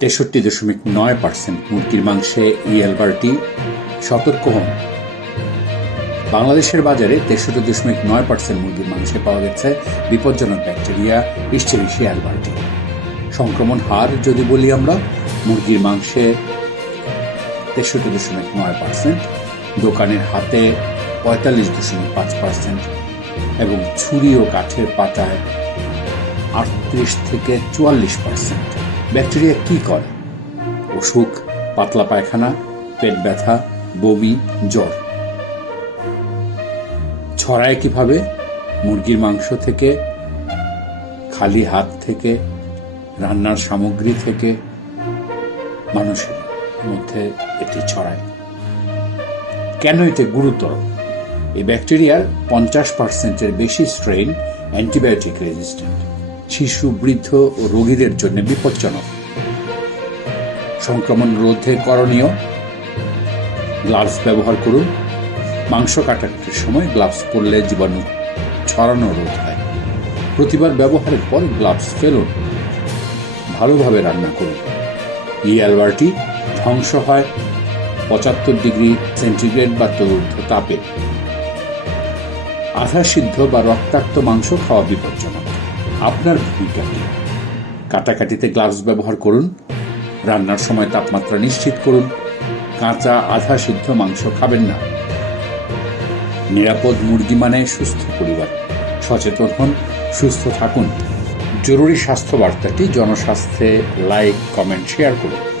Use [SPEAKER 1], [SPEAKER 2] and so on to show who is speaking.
[SPEAKER 1] তেষট্টি দশমিক নয় পার্সেন্ট মুরগির মাংসে ইএলবারটি সতর্ক হন। বাংলাদেশের বাজারে তেষট্টি দশমিক নয় পার্সেন্ট মুরগির মাংসে পাওয়া গেছে বিপজ্জনক ব্যাকটেরিয়া ইস্টেরিশি অ্যালবার্টি সংক্রমণ হার যদি বলি আমরা, মুরগির মাংসে তেষট্টি দশমিক নয় পার্সেন্ট দোকানের হাতে পঁয়তাল্লিশ দশমিক পাঁচ পার্সেন্ট এবং ছুরি ও কাঠের পাতায় আটত্রিশ থেকে চুয়াল্লিশ পার্সেন্ট ব্যাকটেরিয়া কি করে? অসুখ, পাতলা পায়খানা, পেট ব্যথা, বমি, জ্বর। ছড়ায় কীভাবে? মুরগির মাংস থেকে, খালি হাত থেকে, রান্নার সামগ্রী থেকে, মানুষের মধ্যে এটি ছড়ায়। কেন এটি গুরুতর? এই ব্যাকটেরিয়ার পঞ্চাশ পার্সেন্টের বেশি স্ট্রেন অ্যান্টিবায়োটিক রেজিস্ট্যান্ট। শিশু, বৃদ্ধ ও রোগীদের জন্য বিপজ্জনক। সংক্রমণ রোধে করণীয়। গ্লাভস ব্যবহার করুন। মাংস কাটাকাটির সময় গ্লাভস পরলে জীবাণু ছড়ানো রোধ হয়। প্রতিবার ব্যবহারের পর গ্লাভস ফেলুন। ভালোভাবে রান্না করুন। এই অ্যালবারটি ধ্বংস হয় পঁচাত্তর ডিগ্রি সেন্টিগ্রেড বা তরুদ্ধ তাপে। আধা সিদ্ধ বা রক্তাক্ত মাংস খাওয়া বিপজ্জনক। আপনার ভূমিকা কি? কাটাকাটিতে গ্লাভস ব্যবহার করুন, রান্নার সময় তাপমাত্রা নিশ্চিত করুন, কাঁচা, আধা সিদ্ধ মাংস খাবেন না। নিরাপদ মুরগি মানে সুস্থ পরিবার। সচেতন হন, সুস্থ থাকুন। জরুরি স্বাস্থ্য বার্তাটি জনস্বাস্থ্যে লাইক, কমেন্ট, শেয়ার করুন।